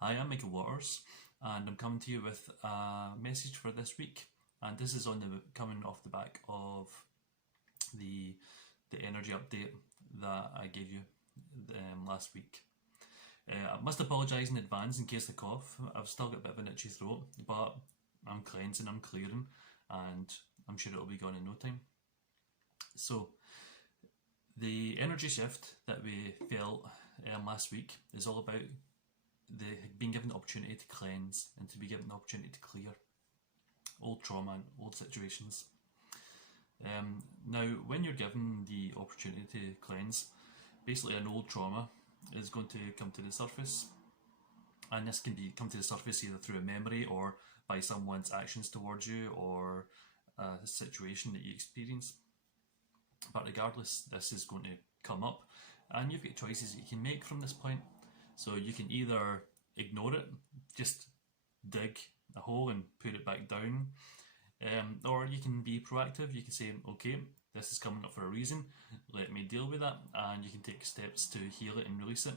Hi, I'm Michael Waters, and I'm coming to you with a message for this week. And this is coming off the back of the the energy update that I gave you last week. I must apologise in advance in case the cough. I've still got a bit of an itchy throat, but I'm cleansing, I'm clearing, and I'm sure it'll be gone in no time. So, the energy shift that we felt last week is all about being given the opportunity to cleanse and to be given the opportunity to clear old trauma and old situations. Now, when you're given the opportunity to cleanse, basically an old trauma is going to come to the surface, and this can come to the surface either through a memory or by someone's actions towards you or a situation that you experience. But regardless, this is going to come up, and you've got choices that you can make from this point. So you can either ignore it, just dig a hole and put it back down, or you can be proactive. You can say, okay, this is coming up for a reason, let me deal with that, and you can take steps to heal it and release it.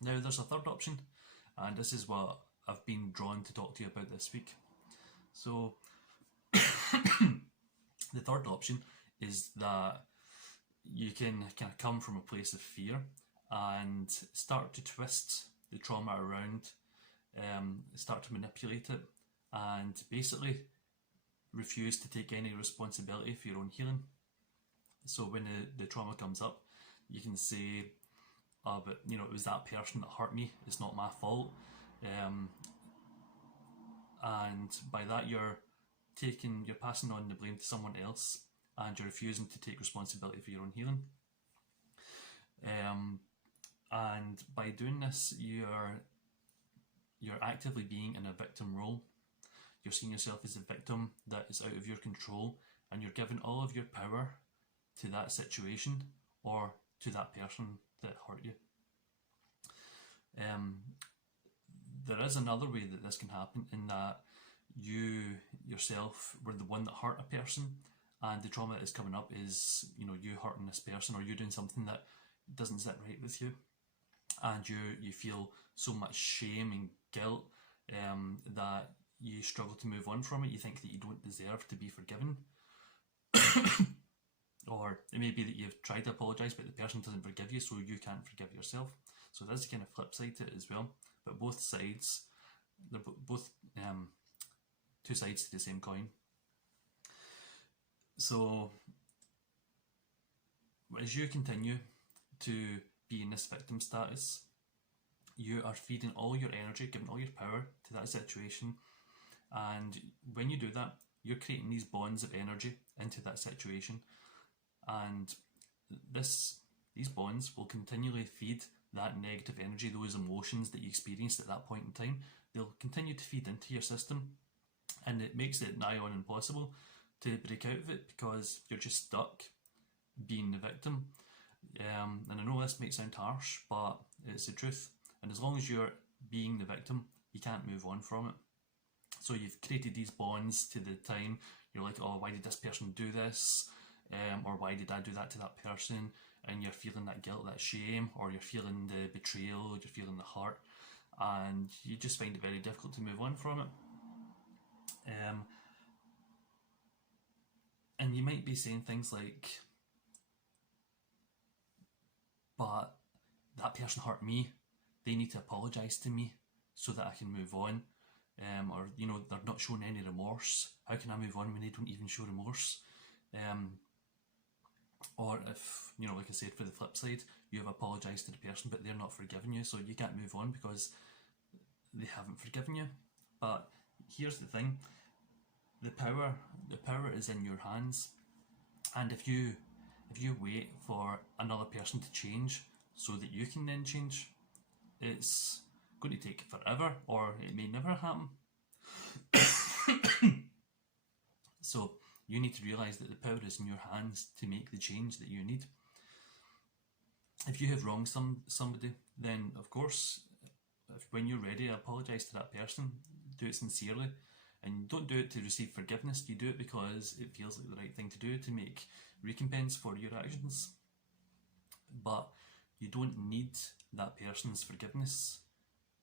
Now there's a third option, and this is what I've been drawn to talk to you about this week. So the third option is that you can kind of come from a place of fear and start to twist the trauma around, start to manipulate it, and basically refuse to take any responsibility for your own healing. So when the trauma comes up, you can say, oh, but it was that person that hurt me, it's not my fault. And by that you're passing on the blame to someone else, and you're refusing to take responsibility for your own healing. And by doing this, you're actively being in a victim role. You're seeing yourself as a victim that is out of your control, and you're giving all of your power to that situation or to that person that hurt you. There is another way that this can happen, in that you yourself were the one that hurt a person, and the trauma that is coming up is you hurting this person, or you doing something that doesn't sit right with you, and you feel so much shame and guilt that you struggle to move on from it. You think that you don't deserve to be forgiven. Or it may be that you've tried to apologise, but the person doesn't forgive you, so you can't forgive yourself. So there's a kind of flip side to it as well. But both sides, they're both two sides to the same coin. So as you continue to be in this victim status, you are feeding all your energy, giving all your power to that situation, and when you do that, you're creating these bonds of energy into that situation, and these bonds will continually feed that negative energy, those emotions that you experienced at that point in time. They'll continue to feed into your system, and it makes it nigh on impossible to break out of it, because you're just stuck being the victim. And I know this might sound harsh, but it's the truth. And as long as you're being the victim, you can't move on from it. So you've created these bonds to the time. You're like, oh, why did this person do this? Or why did I do that to that person? And you're feeling that guilt, that shame, or you're feeling the betrayal, you're feeling the hurt, and you just find it very difficult to move on from it. And you might be saying things like, but that person hurt me, they need to apologise to me so that I can move on. Or they're not showing any remorse, how can I move on when they don't even show remorse? Or if, like I said, for the flip side, you have apologised to the person but they're not forgiving you, so you can't move on because they haven't forgiven you. But here's the thing, the power is in your hands, and if you wait for another person to change so that you can then change, it's going to take forever, or it may never happen. So you need to realise that the power is in your hands to make the change that you need. If you have wronged somebody, then of course, when you're ready, apologise to that person, do it sincerely, and don't do it to receive forgiveness. You do it because it feels like the right thing to do, to make recompense for your actions. But you don't need that person's forgiveness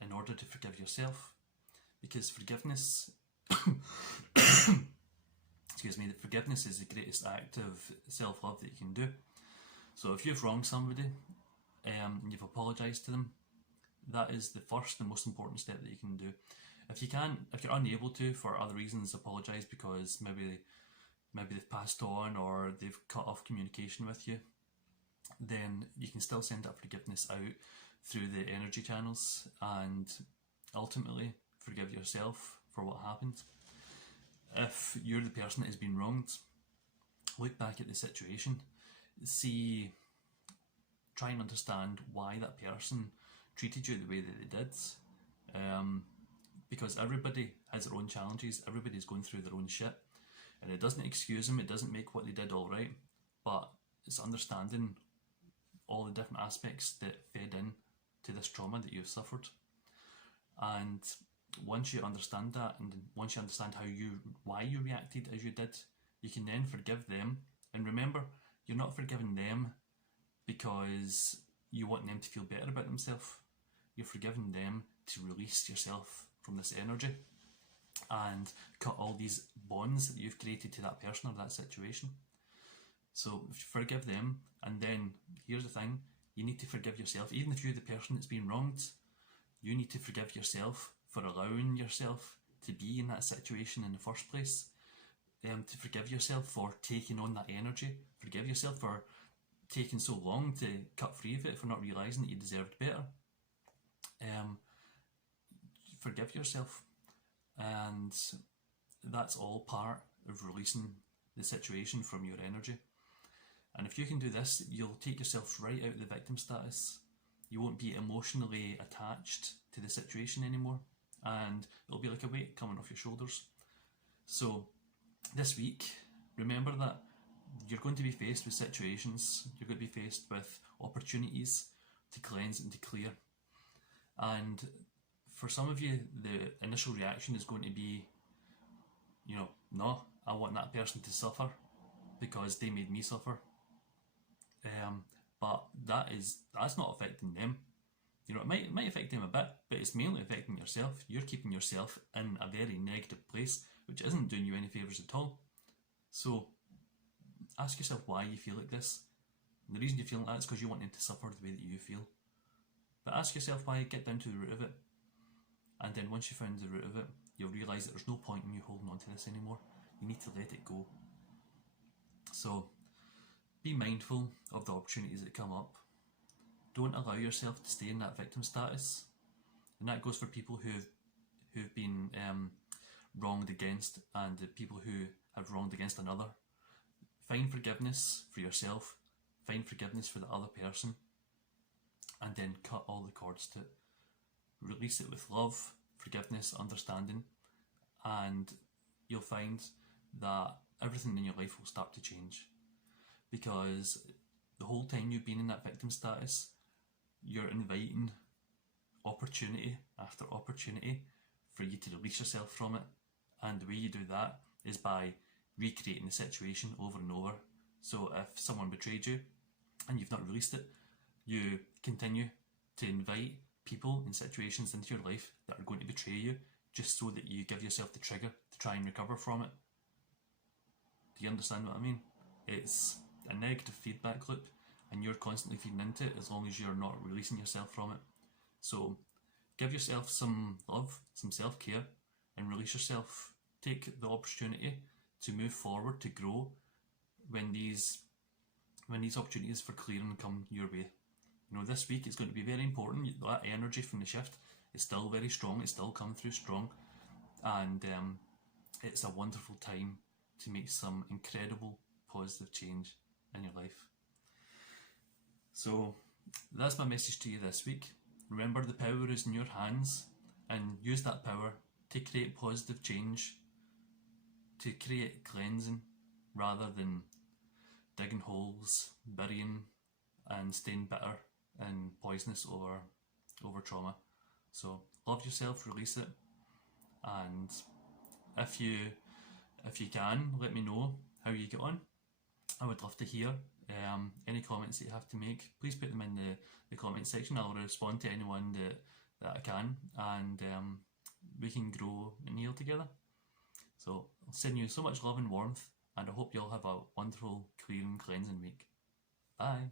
in order to forgive yourself, because forgiveness excuse me, that forgiveness is the greatest act of self-love that you can do. So if you've wronged somebody and you've apologised to them, that is the first and most important step that you can do. If you're unable to, for other reasons, apologise because maybe they've passed on or they've cut off communication with you, then you can still send that forgiveness out through the energy channels and ultimately forgive yourself for what happened. If you're the person that has been wronged, look back at the situation, try and understand why that person treated you the way that they did. Because everybody has their own challenges, everybody's going through their own shit, and it doesn't excuse them, it doesn't make what they did all right, but it's understanding all the different aspects that fed in to this trauma that you've suffered. And once you understand that, and once you understand why you reacted as you did, you can then forgive them. And remember, you're not forgiving them because you want them to feel better about themselves. You're forgiving them to release yourself from this energy and cut all these bonds that you've created to that person or that situation. So forgive them, and then here's the thing, you need to forgive yourself. Even if you're the person that's been wronged, you need to forgive yourself for allowing yourself to be in that situation in the first place. To forgive yourself for taking on that energy. Forgive yourself for taking so long to cut free of it, for not realising that you deserved better. Forgive yourself, and that's all part of releasing the situation from your energy. And if you can do this, you'll take yourself right out of the victim status. You won't be emotionally attached to the situation anymore, and it'll be like a weight coming off your shoulders. So this week, remember that you're going to be faced with situations, you're going to be faced with opportunities to cleanse and to clear. And for some of you, the initial reaction is going to be, no, I want that person to suffer because they made me suffer. But that's not affecting them. It might affect them a bit, but it's mainly affecting yourself. You're keeping yourself in a very negative place, which isn't doing you any favours at all. So ask yourself why you feel like this. And the reason you feel like that is because you want them to suffer the way that you feel. But ask yourself why, get down to the root of it. And then once you've found the root of it, you'll realise that there's no point in you holding on to this anymore. You need to let it go. So be mindful of the opportunities that come up. Don't allow yourself to stay in that victim status. And that goes for people who've been wronged against, and the people who have wronged against another. Find forgiveness for yourself, find forgiveness for the other person, and then cut all the cords to it. Release it with love, forgiveness, understanding, and you'll find that everything in your life will start to change. Because the whole time you've been in that victim status, you're inviting opportunity after opportunity for you to release yourself from it. And the way you do that is by recreating the situation over and over. So if someone betrayed you and you've not released it, you continue to invite people and situations into your life that are going to betray you, just so that you give yourself the trigger to try and recover from it. Do you understand what I mean? It's a negative feedback loop, and you're constantly feeding into it as long as you're not releasing yourself from it. So give yourself some love, some self-care, and release yourself. Take the opportunity to move forward, to grow when these opportunities for clearing come your way. This week is going to be very important. That energy from the shift is still very strong, it's still coming through strong, and it's a wonderful time to make some incredible positive change in your life. So that's my message to you this week. Remember, the power is in your hands, and use that power to create positive change, to create cleansing, rather than digging holes, burying, and staying bitter and poisonous over trauma. So love yourself, release it, and if you can, let me know how you get on. I would love to hear any comments that you have to make. Please put them in the comment section. I'll respond to anyone that I can, and we can grow and heal together. So I'll send you so much love and warmth, and I hope you'll have a wonderful, clearing, cleansing week. Bye.